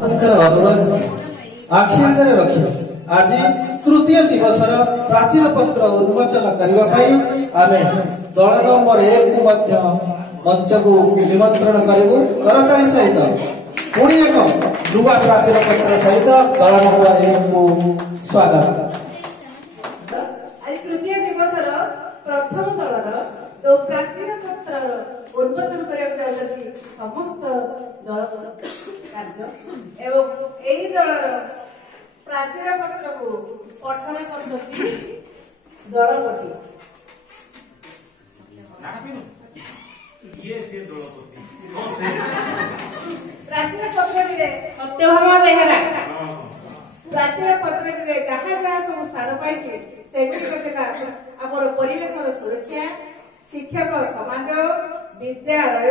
अनुरोध आखि आगे रखी आज तृतीय दिवसर प्राचीन पत्र उन्मोचन करने आम दल नंबर 1 को मंच को निमंत्रण करूँ करताली सहित पुणी एक नुआ प्राचीन पत्र सहित दल नंबर 1 को स्वागत। तृतीय दिवसर प्रथम दलर जो प्राचीन पत्र उन्मोचन करने समस्त दल कार्य एवं यही दलर प्राचीन पत्र को पठन कर दलपति प्राचीन पत्र सत्यभामा बेहरा प्राचीन पत्र जहाँ जहाँ सब स्थान पाई से आमर परिवेश सुरक्षा शिक्षक समाज विद्यालय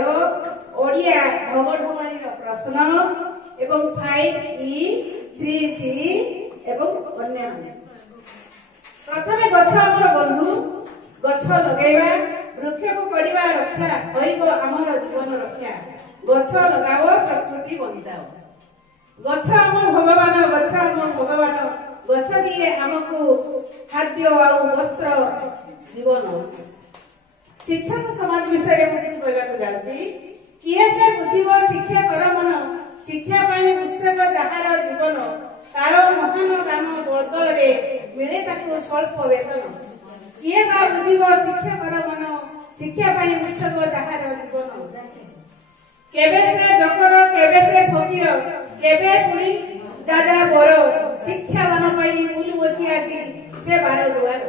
ओडिया ढगढमाणी प्रश्न एवं 5E 3C एवं अन्य प्रथमे गछ आमर बंधु गछ लगेवा वृक्ष को करवा रक्षा होइबो आमर जीवन रक्षा गछ लगाओ प्रकृति बंचाओ गछ आम भगवान गछ दिए आमको खाद्य आउ वस्त्र जीवन शिक्षक समाज विषय किसी कहवाक जाऊँगी किए से बुझीब शिक्षा कर मन शिक्षा उत्सुक जार जीवन तार महान दान बदल मिले स्वल्प वेतन किए बा बुझीब शिक्षा कर मन शिक्षा उत्सुक जार जीवन केबे से जकर केबे से फकीर केबे पुणी जाजा बर शिक्षा दान पाई बुलु अछि आसी से बार दुआर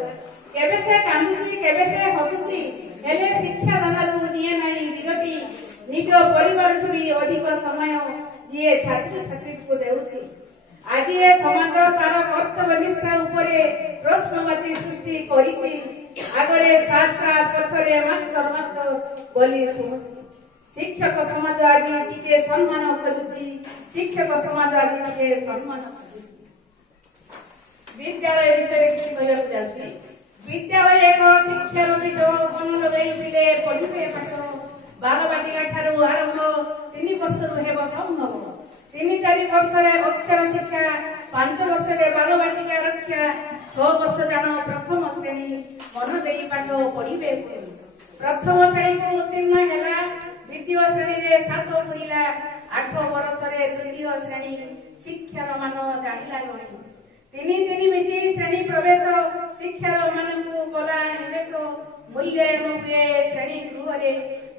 केबे से कांदुची केबे से हसुची हेले शिक्षा दानरू निये नाही विरति निज परिवार भी अधिक समय जी छात्र छात्री को देउछि आज ए समाज तार कर्तव्य निष्ठा उपरे प्रश्नवाची सृष्टि करिछि आगरे साथ साथ पछरे मास्टर बोली सुनुछि शिक्षक समाज आज टिके सम्मान खोजुछि शिक्षक समाज आज टिके सम्मान विद्यालय विषय किछि कहबाक जाउछि विद्यालय एक शिक्षार पीठ मन लगे पिले पढ़े पाठ बालबाटिका ठारू आरंभ 3 वर्ष हेब संभव 3-4 वर्ष अक्षर शिक्षा 5 वर्ष बालबाटिका रक्षा 6 वर्ष जान प्रथम श्रेणी मन दे पाठ पढ़े प्रथम श्रेणी को उत्तीर्ण है द्वितीय श्रेणी 7 पुरिला 8 वर्ष तृतीय श्रेणी शिक्षार मान जानिला तीन मिशी श्रेणी प्रवेश शिक्षार मान को कला निवेश मूल्य श्रेणी गृह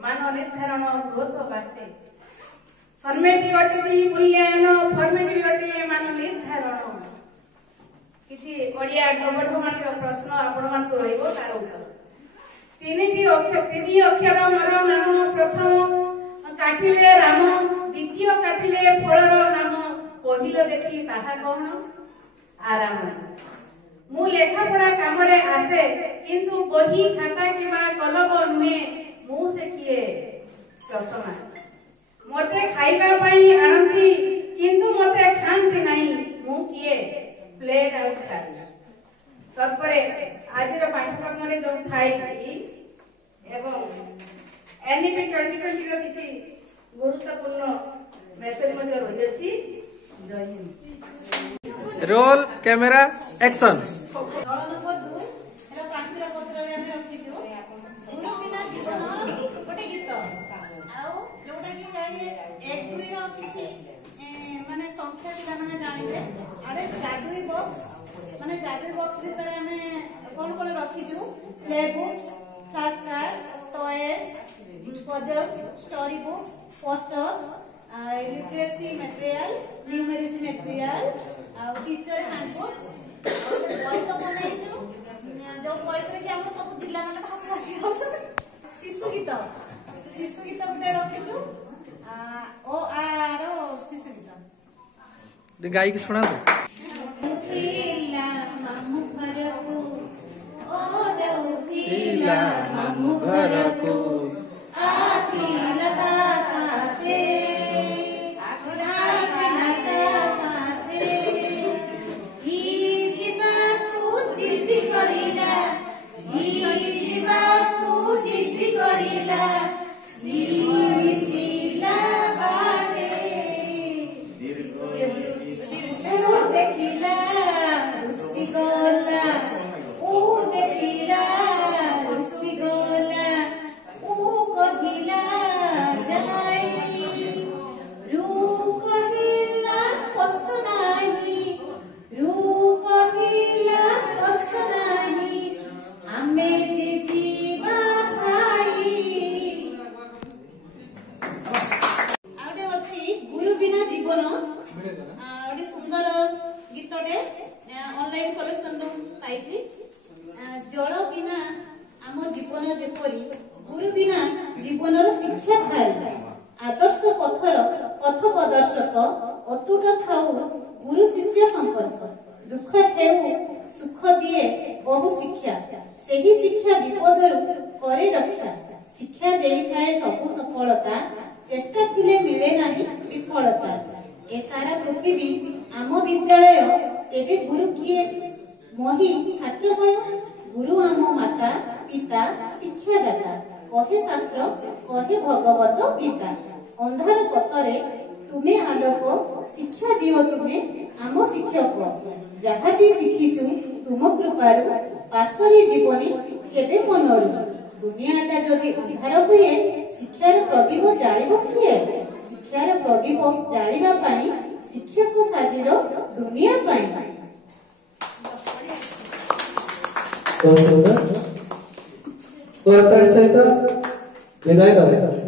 मान निर्धारण बृहत बाटे सन्मेटी अटे मूल्यायन फर्मेटी अटे मान निर्धारण किसी ओडिया ढगढमाणी प्रश्न आपण मान को रहिबो तार उत्तर तीन अक्षर मोर नाम प्रथम काटिले राम द्वितीय काटिले फलर नाम कहिलो देखि ताहा कोन आराम मु लेखा पढ़ा काम रे आसे किंतु बही खाता किबा कलम नुहे मु से किए चषमा मते खाइबा पई आनंती किंतु मते खांती नहीं मु किए प्लेट आउट खाई तत्परे आजिर पाठ्यक्रम रे जो खाई एवं एनईपी 2020 रो किछि गुरुत्वपूर्ण मेसेज मध्ये रहि अछि जय हिंद रोल कैमेरा एक्शन दल नंबर 2 एटा प्राचीन पत्र रे हम रखिछु गुरु बिना जीवन गोटे गीत आउ जोटा कि जाय 1-2 रो किछि माने संख्या पिला माने जानिबे आरे जादुई बॉक्स भीतर हमें कोन कोन रखिछु play books flash card toys puzzles story books posters literacy material numeracy material teacher handbook बही तो बनाई जो बही कि हम सब जिला मान भाषा भाषी शिशु गीत गोटे रखिछु ओ आर शिशु गीत गाई की सुना मामू घर को दीर्घ ଗୋଟେ ସୁନ୍ଦର ଗୀତଟେ ଅନଲାଇନ କଲେକ୍ସନ ପାଇଛି। ଜଳ ବିନା ଆମ ଜୀବନ ଯେପରି, ଗୁରୁ ବିନା ଜୀବନର ଶିକ୍ଷା ଭାରି। ଆଦର୍ଶ ପଥ ପ୍ରଦର୍ଶକ ଅତୁଟ ଥାଉ ଗୁରୁ ଶିଷ୍ୟ ସମ୍ପର୍କ। ଦୁଃଖ ହେଉ ସୁଖ ଦିଏ ବହୁ ଶିକ୍ଷା, ସେହି ଶିକ୍ଷା ବିପଦରୁ କରେ ରକ୍ଷା। ଶିକ୍ଷା ଦେଇଥାଏ ସବୁ ସଫଳତା, ଚେଷ୍ଟା ଥିଲେ ମିଳେ ନାହିଁ ବିଫଳତା। ଏ ସାରା ପୃଥିବୀ ଆମ ବିଦ୍ୟାଳୟ, ତେବେ ଗୁରୁ କିଏ ମହି ଛାତ୍ରମୟ। ଗୁରୁ ଆମ ମାତା ପିତା ଶିକ୍ଷାଦାତା, କହେ ଶାସ୍ତ୍ର କହେ ଭଗବତ ଗୀତା। ଅନ୍ଧାର ପଥରେ ତୁମେ ଆଲୋକ, ଶିକ୍ଷା ଦିଅ ତୁମେ ଆମ ଶିକ୍ଷକ। ଯାହା ବି ଶିଖିଛୁ ତୁମ କୃପାରୁ, ପାଶରେ ଜୀବନୀ କେବେ ମନରୁ। ଦୁନିଆଟା ଯଦି ଅନ୍ଧାର ହୁଏ, ଶିକ୍ଷାର ପ୍ରଦୀପ ଜାଳିବ କିଏ? ଶିକ୍ଷାର ପ୍ରଦୀପ ଜାଳିବା ପାଇଁ ଶିକ୍ଷକ ସାଜିଲ ଦୁନିଆ ପାଇଁ। ସହିତ ବିଦାୟ ଦେବ।